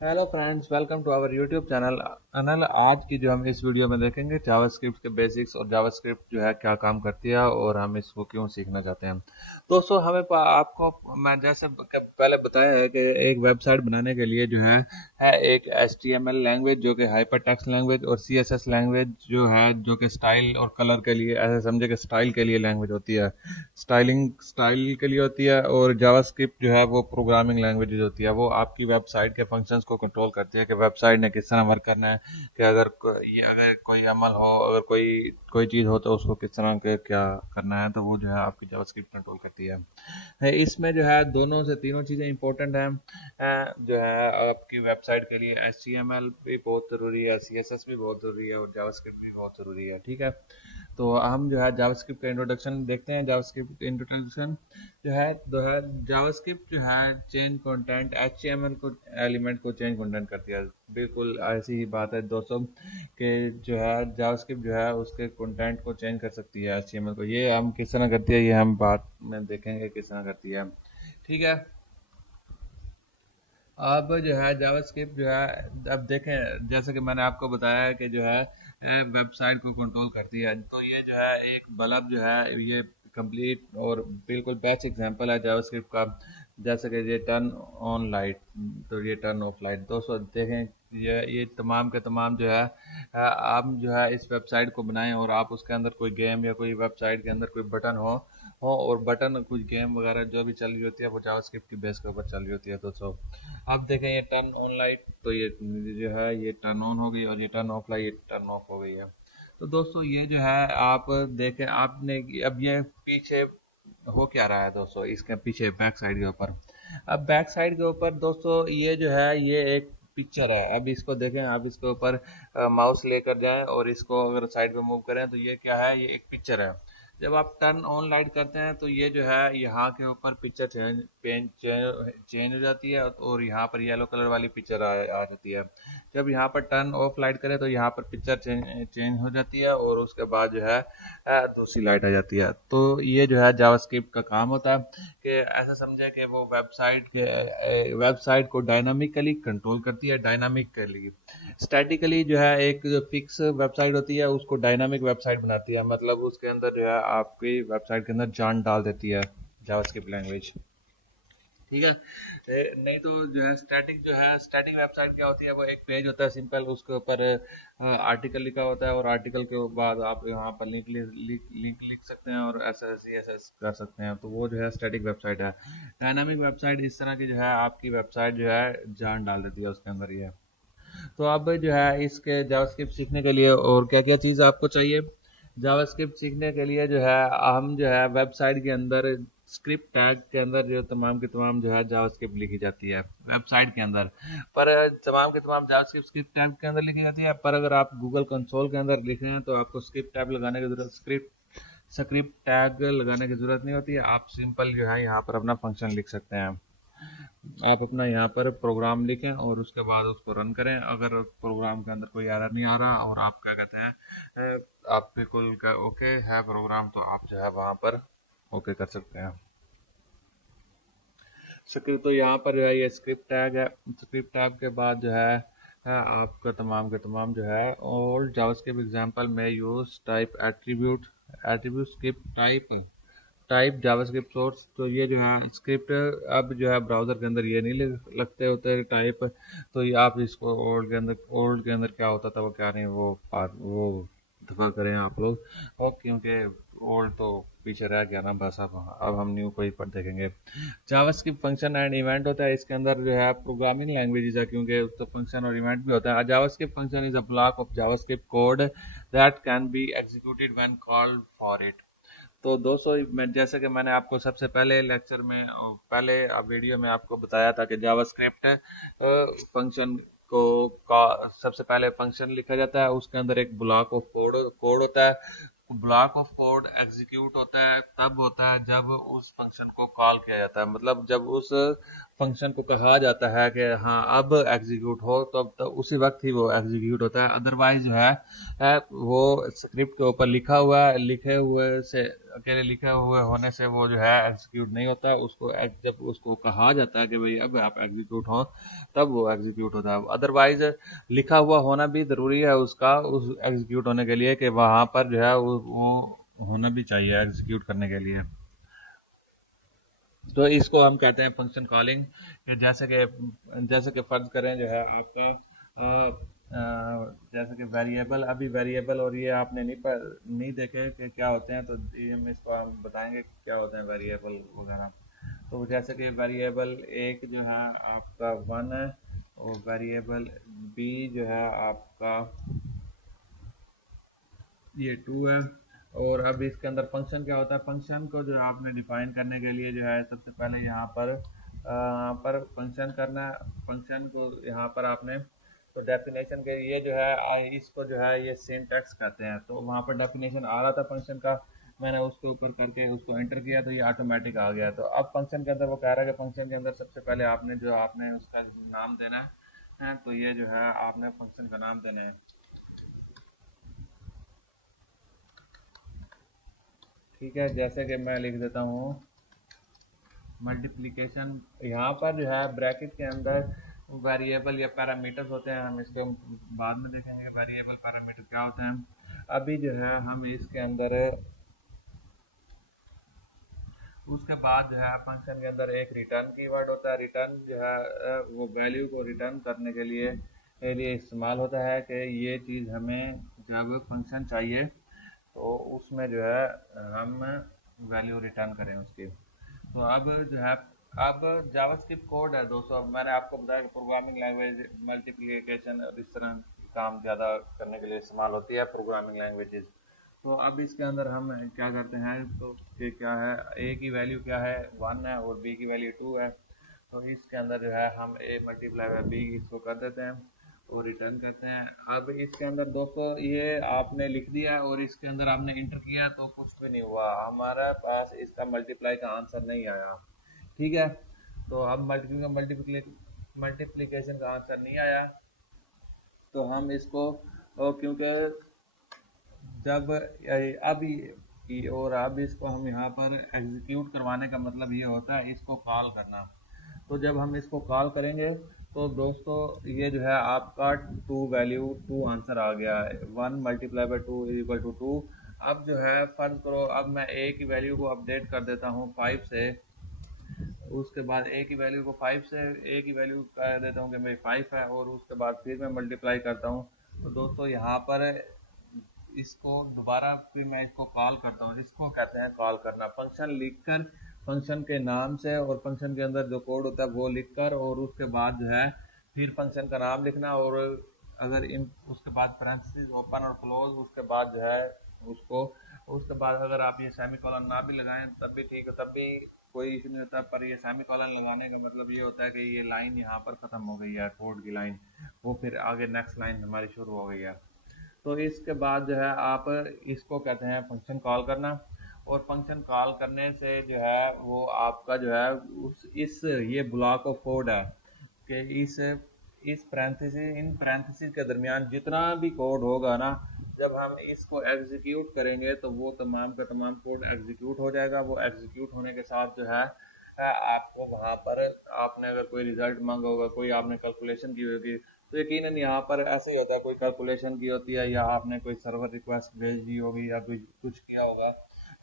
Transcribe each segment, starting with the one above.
Hello friends, welcome to our YouTube channel अनल। आज की जो हम इस वीडियो में देखेंगे जावास्क्रिप्ट के बेसिक्स और जावास्क्रिप्ट जो है क्या काम करती है और हम इसको क्यों सीखना चाहते हैं। दोस्तों आपको मैं जैसे पहले बताया है कि एक वेबसाइट बनाने के लिए जो है एक HTML लैंग्वेज जो कि हाइपर टेक्स्ट लैंग्वेज और CSS लैंग्वेज जो है जो कि स्टाइल और कलर के लिए, ऐसे समझे कि स्टाइल के लिए लैंग्वेज होती है, स्टाइल के लिए होती है। और जावास्क्रिप्ट जो है वो प्रोग्रामिंग लैंग्वेज होती है, वो आपकी वेबसाइट के फंक्शंस को कंट्रोल करती है कि वेबसाइट ने किस तरह वर्क करना है, कि अगर कोई अमल हो, अगर कोई कोई चीज़ हो तो उसको किस तरह के क्या करना है, तो वो जो है आपकी जावास्क्रिप्ट कंट्रोल करती है। इसमें जो है दोनों से तीनों चीज़ें इंपॉर्टेंट हैं। जो है आपकी वेबसाइट के लिए HTML भी बहुत ज़रूरी है, CSS भी बहुत ज़रूरी है और जावास्क्रिप्ट भी बहुत ज़रूरी है। ठीक है, तो हम जो है जावास्क्रिप्ट का इंट्रोडक्शन देखते हैं। जावास्क्रिप्ट इंट्रोडक्शन जो है जावास्क्रिप्ट जो है चेंज कंटेंट, HTML को एलिमेंट को चेंज कंटेंट करती है। बिल्कुल ऐसी ही बात है दोस्तों कि जो है जावास्क्रिप्ट जो है उसके कंटेंट को चेंज कर सकती है HTML को। ये हम किस तरह करती है, ये हम बाद में देखेंगे किस तरह करती है। ठीक है, अब जो है जावास्क्रिप्ट जो है, अब देखें जैसे कि मैंने आपको बताया है कि जो है वेबसाइट को कंट्रोल करती है, तो ये जो है एक बल्ब जो है ये कंप्लीट और बिल्कुल बेस्ट एग्जांपल है जावास्क्रिप्ट का। जैसे कि ये टर्न ऑन लाइट, तो ये टर्न ऑफ लाइट, दोस्तों देखें ये तमाम के तमाम जो है आप जो है इस वेबसाइट को बनाएं और आप उसके अंदर कोई गेम या कोई वेबसाइट के अंदर कोई बटन हो और बटन कुछ गेम वगैरह जो भी चल रही होती है वो जावास्क्रिप्ट की बेस के ऊपर चल रही होती है दोस्तों। अब देखें ये टर्न ऑन लाइट, तो ये जो है ये टर्न ऑन हो गई और ये टर्न ऑफ लाइट ये टर्न ऑफ हो गई है। तो दोस्तों ये जो है आप देखें आपने अब ये पीछे हो क्या रहा है दोस्तों, इसके पीछे बैक साइड के ऊपर। अब बैक साइड के ऊपर दोस्तों ये जो है ये एक पिक्चर है। अब इसको देखें, आप इसके ऊपर माउस लेकर जाएं और इसको अगर साइड पे मूव करें तो ये क्या है, ये एक पिक्चर है। जब आप टर्न ऑन लाइट करते हैं तो ये जो है यहाँ के ऊपर पिक्चर चेंज हो जाती है और यहाँ पर येलो कलर वाली पिक्चर आ जाती है। जब यहाँ पर टर्न ऑफ लाइट करें तो यहाँ पर पिक्चर चेंज हो जाती है और उसके बाद जो है दूसरी लाइट आ जाती है। तो ये जो है जावास्क्रिप्ट का काम होता है कि ऐसा समझे कि वो वेबसाइट को डायनामिकली कंट्रोल करती है। डायनामिकली, स्टैटिकली जो है एक जो फिक्स वेबसाइट होती है उसको डायनामिक वेबसाइट बनाती है, मतलब उसके अंदर जो है आपकी वेबसाइट के अंदर जान डाल देती है जावास्क्रिप्ट लैंग्वेज। ठीक है, नहीं तो जो है स्टैटिक वेबसाइट क्या होती है, वो एक पेज होता है सिंपल, उसके ऊपर आर्टिकल लिखा होता है और आर्टिकल के बाद आप यहाँ पर लिख सकते हैं और ऐसे CSS कर सकते हैं, तो वो जो है स्टैटिक वेबसाइट है। डायनामिक वेबसाइट इस तरह की जो है आपकी वेबसाइट जो है जान डाल देती है उसके अंदर ये। तो अब जो है इसके जावास्क्रिप्ट सीखने के लिए और क्या क्या चीज़ आपको चाहिए। जावास्क्रिप्ट सीखने के लिए जो है हम जो है वेबसाइट के अंदर स्क्रिप्ट टैग के अंदर जो तमाम के तमाम जो है जावास्क्रिप्ट लिखी जाती है वेबसाइट के अंदर। पर तमाम के तमाम जावास्क्रिप्ट स्क्रिप्ट टैग के अंदर लिखी जाती है, पर अगर आप गूगल कंसोल के अंदर लिख रहे हैं तो आपको स्क्रिप्ट टैग लगाने की जरूरत स्क्रिप्ट टैग लगाने की जरूरत नहीं होती है। आप सिंपल जो है यहाँ पर अपना फंक्शन लिख सकते हैं। आप अपना यहाँ पर प्रोग्राम लिखें और उसके बाद उसको रन करें। अगर प्रोग्राम के अंदर कोई एरर नहीं आ रहा और आप क्या कहते हैं आप बिल्कुल ओके है प्रोग्राम, तो आप जो है वहाँ पर ओके कर सकते हैं। स्क्रिप्ट तो यहाँ पर जो है ये स्क्रिप्ट टैग है। स्क्रिप्ट टैग के बाद जो है आपका तमाम के तमाम जो है ऑल जावास्क्रिप्ट एग्जांपल में use type attribute attribute script type JavaScript source. तो ये जो है स्क्रिप्ट अब जो है ब्राउज़र के अंदर ये नहीं लगते होते टाइप, तो ये आप इसको ओल्ड के अंदर क्या होता था वो क्या नहीं, वो दफा करें आप लोग। और क्योंकि ओल्ड तो पीछे रह गया ना, बस अब हम न्यू को ही पर देखेंगे। जावास्क्रिप्ट फंक्शन एंड इवेंट होता है इसके अंदर जो है प्रोग्रामिंग लैंग्वेजेस है, क्योंकि उसका फंक्शन और इवेंट भी होता है। JavaScript function is a block of JavaScript code that can be executed when called for it. तो दोस्तों मैं जैसे कि मैंने आपको सबसे पहले लेक्चर में पहले वीडियो में आपको बताया था कि जावास्क्रिप्ट फंक्शन सबसे पहले फंक्शन लिखा जाता है, उसके अंदर एक ब्लॉक ऑफ कोड होता है। ब्लॉक ऑफ कोड एग्जीक्यूट होता है तब होता है जब उस फंक्शन को कॉल किया जाता है, मतलब जब उस फंक्शन को कहा जाता है कि हाँ अब एग्जीक्यूट हो, तो अब तो उसी वक्त ही वो एग्जीक्यूट होता है। अदरवाइज जो है वो स्क्रिप्ट के ऊपर लिखा हुआ लिखे हुए से अकेले लिखे हुए होने से वो जो है एग्जीक्यूट नहीं होता। उसको जब उसको कहा जाता है कि भाई अब आप एग्जीक्यूट हो, तब वो एग्जीक्यूट होता है। अदरवाइज लिखा हुआ होना भी ज़रूरी है उसका, उस एग्जीक्यूट होने के लिए, कि वहाँ पर जो है वो होना भी चाहिए एग्जीक्यूट करने के लिए। तो इसको हम कहते हैं फंक्शन कॉलिंग। जैसे कि फर्ज करें जो है आपका जैसे कि वेरिएबल, अभी वेरिएबल और ये आपने नहीं देखे कि क्या होते हैं, तो ये हम बताएंगे क्या होते हैं वेरिएबल वगैरह। तो जैसे कि वेरिएबल एक जो है आपका 1 है, और वेरिएबल बी जो है आपका ये 2 है। और अब इसके अंदर फंक्शन क्या होता है, फंक्शन को जो आपने डिफाइन करने के लिए जो है सबसे पहले यहाँ पर फंक्शन करना है। फंक्शन को यहाँ पर आपने, तो डेफिनेशन के लिए जो है इसको जो है ये सिंटैक्स कहते हैं। तो वहाँ पर डेफिनेशन आ रहा था फंक्शन का, मैंने उसके ऊपर करके उसको एंटर किया तो ये ऑटोमेटिक आ गया। तो अब फंक्शन के अंदर वो कह रहा है कि फंक्शन के अंदर सबसे पहले आपने उसका नाम देना है। तो ये जो है आपने फंक्शन का नाम देना है। ठीक है, जैसे कि मैं लिख देता हूँ मल्टीप्लिकेशन। यहाँ पर जो है ब्रैकेट के अंदर वेरिएबल या पैरामीटर्स होते हैं, हम इसको बाद में देखेंगे वेरिएबल पैरामीटर क्या होते हैं। अभी जो है हम इसके अंदर उसके बाद जो है फंक्शन के अंदर एक रिटर्न कीवर्ड होता है। रिटर्न जो है वो वैल्यू को रिटर्न करने के लिए इस्तेमाल होता है कि ये चीज़ हमें जब फंक्शन चाहिए तो उसमें जो है हम वैल्यू रिटर्न करें उसकी। तो अब जो है अब जावास्क्रिप्ट कोड है दोस्तों। अब मैंने आपको बताया कि प्रोग्रामिंग लैंग्वेज मल्टीप्लिकेशन और इस तरह काम ज़्यादा करने के लिए इस्तेमाल होती है प्रोग्रामिंग लैंग्वेजेस। तो अब इसके अंदर हम क्या करते हैं, तो कि क्या है, ए की वैल्यू क्या है 1 है और बी की वैल्यू 2 है। तो इसके अंदर जो है हम ए मल्टीप्लाई बाय बी इसको कर देते हैं और रिटर्न करते हैं। अब इसके अंदर दोस्तों ये आपने लिख दिया और इसके अंदर आपने इंटर किया तो कुछ भी नहीं हुआ, हमारे पास इसका मल्टीप्लाई का आंसर नहीं आया। ठीक है, तो अब मल्टीप्लिकेशन का आंसर नहीं आया, तो हम इसको क्योंकि जब अब इसको हम यहाँ पर एग्जीक्यूट करवाने का मतलब ये होता है इसको कॉल करना। तो जब हम इसको कॉल करेंगे तो दोस्तों ये जो है आपका 2 आंसर आ गया है। 1 multiply by 2 is equal to 2। अब जो है फर्ज करो, अब मैं ए की वैल्यू को अपडेट कर देता हूँ 5 से। उसके बाद ए की वैल्यू को 5 से ए की वैल्यू कर देता हूँ कि भाई 5 है, और उसके बाद फिर मैं मल्टीप्लाई करता हूँ। तो दोस्तों यहाँ पर इसको दोबारा फिर मैं इसको कॉल करता हूँ। इसको कहते हैं कॉल करना। फंक्शन लिखकर, फंक्शन के नाम से और फंक्शन के अंदर जो कोड होता है वो लिखकर, और उसके बाद जो है फिर फंक्शन का नाम लिखना, और अगर उसके बाद पैरेंथेसिस ओपन और क्लोज, उसके बाद जो है उसको, उसके बाद अगर आप ये सेमी कॉलन ना भी लगाएं तब भी ठीक है, तब भी कोई इशू नहीं होता। पर ये सेमी कॉलन लगाने का मतलब ये होता है कि ये लाइन यहाँ पर ख़त्म हो गई है, कोड की लाइन, वो फिर आगे नेक्स्ट लाइन हमारी शुरू हो गई है। तो इसके बाद जो है आप इसको कहते हैं फंक्शन कॉल करना। और फंक्शन कॉल करने से जो है वो आपका जो है उस इस ये ब्लॉक ऑफ कोड है कि इस पैरेंथेसिस, इन पैरेंथेसिस के दरमियान जितना भी कोड होगा ना, जब हम इसको एग्जीक्यूट करेंगे तो वो तमाम का तमाम कोड एग्जीक्यूट हो जाएगा। वो एग्जीक्यूट होने के साथ जो है आपको वहाँ पर, आपने अगर कोई रिजल्ट मांगा होगा, कोई आपने कैलकुलेशन की होगी, तो यकीनन यहाँ पर ऐसे ही होता है, कोई कैलकुलेशन की होती है या आपने कोई सर्वर रिक्वेस्ट भेज दी होगी या कुछ किया होगा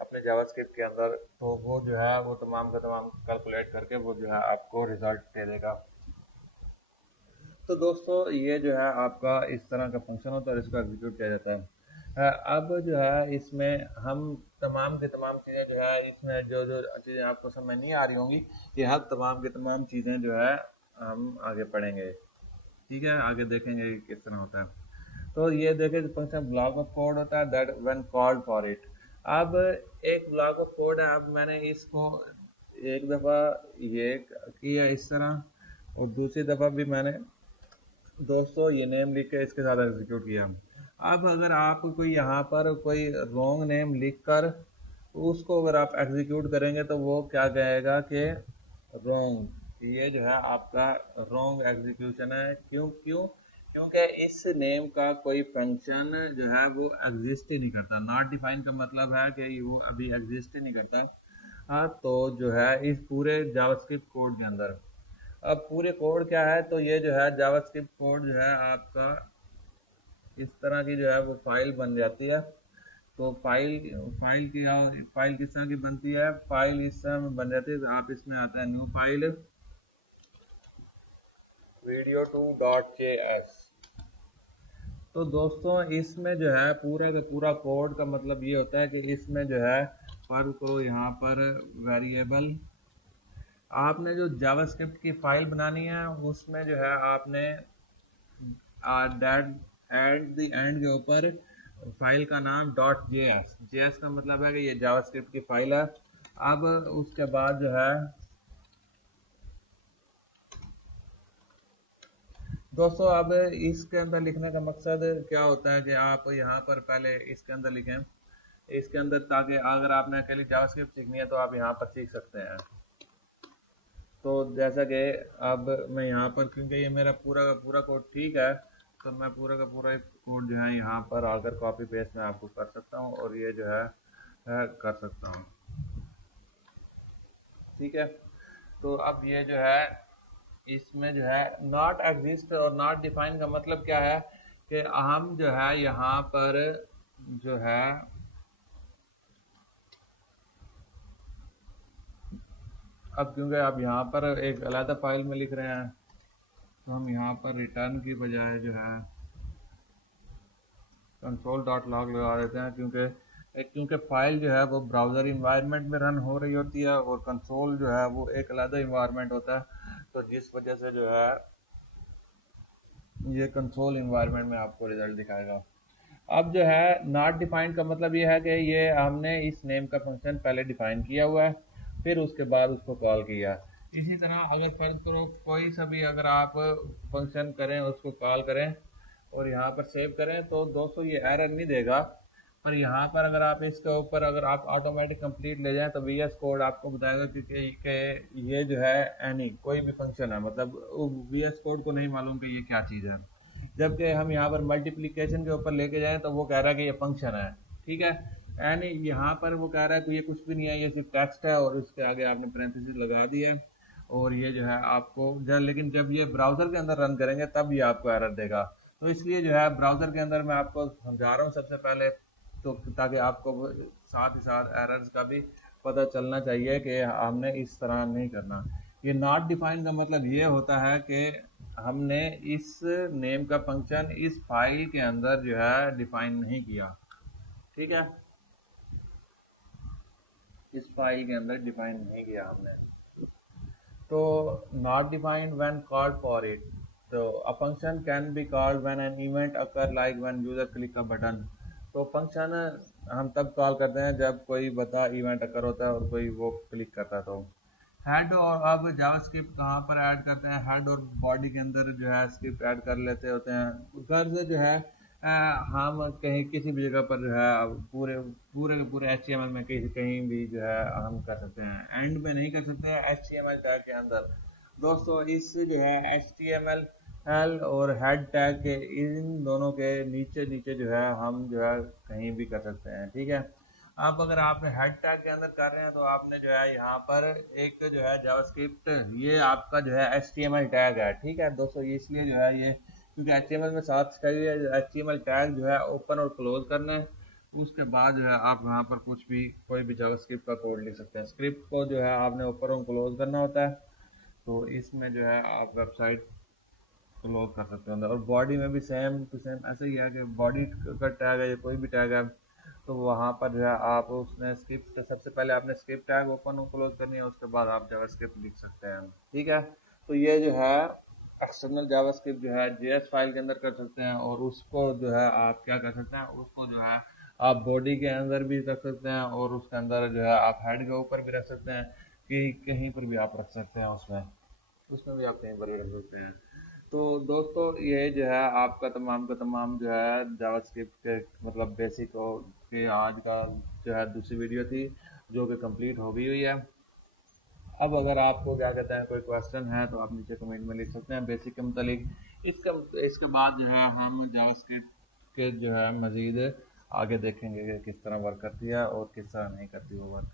अपने जावास्क्रिप्ट के अंदर, तो वो जो है वो तमाम का तमाम कैलकुलेट करके वो जो है आपको रिजल्ट दे देगा। तो दोस्तों ये जो है आपका इस तरह का फंक्शन होता है और इसको एग्जीक्यूट किया जाता है। अब जो है इसमें हम तमाम की तमाम चीज़ें जो है, इसमें जो जो चीज़ें आपको समझ नहीं आ रही होंगी, ये हर तमाम की तमाम चीज़ें जो है हम आगे पढ़ेंगे। ठीक है, आगे देखेंगे कि किस तरह होता है। तो ये देखें फंक्शन ब्लॉक ऑफ कोड होता है that when called for it. अब एक ब्लॉक ऑफ कोड है, अब मैंने इसको एक दफ़ा ये किया इस तरह, और दूसरी दफ़ा भी मैंने दोस्तों ये नेम लिख के इसके साथ एग्जीक्यूट किया। अब अगर आप कोई यहाँ पर कोई रॉन्ग नेम लिख कर उसको अगर आप एग्जीक्यूट करेंगे तो वो क्या कहेगा कि रॉन्ग, ये जो है आपका रॉन्ग एग्जीक्यूशन है। क्यों क्यों? क्योंकि इस नेम का कोई फंक्शन जो है वो एग्जिस्ट ही नहीं करता। नॉट डिफाइन का मतलब है कि वो अभी एग्जिस्ट ही नहीं करता। हाँ, तो जो है इस पूरे जावास्क्रिप्ट कोड के अंदर, अब पूरे कोड क्या है, तो ये जो है जावास्क्रिप्ट कोड जो है आपका इस तरह की जो है वो फाइल बन जाती है। तो फाइल किस तरह की बनती है? फाइल इस तरह में बन जाती है। तो आप इसमें आता है न्यू फाइल video2.js। तो दोस्तों इसमें जो है पूरा का पूरा कोड का मतलब ये होता है कि इसमें जो है फर्ज करो यहाँ पर वेरिएबल, आपने जो जावास्क्रिप्ट की फाइल बनानी है उसमें जो है आपने दैट एट द एंड के ऊपर फाइल का नाम .js, जेएस का मतलब है कि ये जावास्क्रिप्ट की फाइल है। अब उसके बाद जो है दोस्तों, अब इसके अंदर लिखने का मकसद क्या होता है कि आप यहाँ पर पहले इसके अंदर लिखें, इसके अंदर, ताकि अगर आपने अकेली जावास्क्रिप्ट सीखनी है तो आप यहाँ पर सीख सकते हैं। तो जैसा कि अब मैं यहाँ पर, क्योंकि ये मेरा पूरा का पूरा कोड ठीक है, तो मैं पूरा का पूरा कोड जो है यहाँ पर आकर कॉपी पेस्ट में आपको कर सकता हूँ और ये जो है कर सकता हूँ। ठीक है, तो अब ये जो है इसमें जो है नॉट एग्जिस्ट और नॉट डिफाइन का मतलब क्या है कि हम जो है यहाँ पर जो है अब क्योंकि आप यहाँ पर एक अलग फाइल में लिख रहे हैं, तो हम यहाँ पर रिटर्न की बजाय जो है console.log लगा देते हैं। क्योंकि फाइल जो है वो ब्राउज़र इन्वायरमेंट में रन हो रही होती है और कंसोल जो है वो एक अलग इन्वायरमेंट होता है, तो जिस वजह से जो है ये कंसोल इन्वायरमेंट में आपको रिजल्ट दिखाएगा। अब जो है नॉट डिफाइंड का मतलब ये है कि ये हमने इस नेम का फंक्शन पहले डिफाइन किया हुआ है, फिर उसके बाद उसको कॉल किया। इसी तरह अगर फर्ज करो कोई सा भी अगर आप फंक्शन करें, उसको कॉल करें और यहाँ पर सेव करें, तो दोस्तों ये एरर नहीं देगा। पर यहाँ पर अगर आप इसके ऊपर अगर आप ऑटोमेटिक कंप्लीट ले जाएं तो वीएस कोड आपको बताएगा कि ये जो है एनी कोई भी फंक्शन है, मतलब वीएस कोड को नहीं मालूम कि ये क्या चीज़ है। जबकि हम यहाँ पर मल्टीप्लिकेशन के ऊपर लेके जाएं तो वो कह रहा है कि ये फंक्शन है। ठीक है, एंड यहाँ पर वो कह रहा है कि ये कुछ भी नहीं है, ये सिर्फ टेक्स्ट है और उसके आगे आपने पैरेंथेसिस लगा दिया है। और ये जो है आपको लेकिन जब ये ब्राउजर के अंदर रन करेंगे तब ये आपको एरर देगा। तो इसलिए जो है ब्राउजर के अंदर मैं आपको समझा रहा हूँ सबसे पहले, तो ताकि आपको साथ ही साथ एरर्स का भी पता चलना चाहिए कि हमने इस तरह नहीं करना। ये नॉट डिफाइन का मतलब ये होता है कि हमने इस नेम का फंक्शन इस फाइल के अंदर जो है डिफाइन नहीं किया। ठीक है, इस फाइल के अंदर डिफाइन नहीं किया हमने। तो not defined when called for it, so a function can be called when an event occur like when user click a button। तो फंक्शन हम तब कॉल करते हैं जब कोई बता इवेंट अकर होता है और कोई वो क्लिक करता है। तो हेड, और अब जावास्क्रिप्ट कहाँ पर ऐड करते हैं? हेड और बॉडी के अंदर जो है स्क्रिप्ट ऐड कर लेते होते हैं। गर्ज जो है हम कहीं किसी भी जगह पर जो है अब पूरे पूरे के पूरे HTML में कहीं कहीं भी जो है हम कर सकते हैं, एंड में नहीं कर सकते हैं HTML टैग के अंदर। दोस्तों इस जो है HTML और हेड टैग के इन दोनों के नीचे नीचे जो है हम जो है कहीं भी कर सकते हैं। ठीक है, अब अगर आप हेड टैग के अंदर कर रहे हैं तो आपने जो है यहाँ पर एक जो है जावास्क्रिप्ट, ये आपका जो है HTML टैग है। ठीक है दोस्तों, ये इसलिए जो है ये क्योंकि HTML में साथ चाहिए HTML टैग जो है ओपन और क्लोज करना है। उसके बाद जो है आप यहाँ पर कुछ भी कोई भी जावास्क्रिप्ट का कोड लिख सकते हैं। स्क्रिप्ट को जो है आपने ओपन और क्लोज करना होता है, तो इसमें जो है आप वेबसाइट क्लोज कर सकते हैं। और बॉडी में भी सेम टू सेम ऐसा ही है कि बॉडी का टैग है या कोई भी टैग है, तो वहाँ पर जो है आप उसने स्क्रिप्ट, सबसे पहले आपने स्क्रिप्ट टैग ओपन और क्लोज करनी है, उसके बाद आप जावास्क्रिप्ट लिख सकते हैं। ठीक है, तो ये जो है एक्सटर्नल जावास्क्रिप्ट जो है जेएस फाइल के अंदर कर सकते हैं, और उसको जो है आप क्या कर सकते हैं, उसको जो है आप बॉडी के अंदर भी रख सकते हैं और उसके अंदर जो है आप हेड के ऊपर भी रख सकते हैं, कि कहीं पर भी आप रख सकते हैं, उसमें उसमें भी आप कहीं पर भी रख सकते हैं। तो दोस्तों ये जो है आपका तमाम का तमाम जो है जावास्क्रिप्ट के मतलब बेसिक के आज का जो है दूसरी वीडियो थी, जो कि कंप्लीट हो गई हुई है। अब अगर आपको क्या कहते हैं कोई क्वेश्चन है तो आप नीचे कमेंट में लिख सकते हैं बेसिक के मतलब। इसका इसके बाद जो है हम जावास्क्रिप्ट के जो है मज़ीद आगे देखेंगे कि किस तरह वर्क करती है और किस तरह नहीं करती वो वर्क।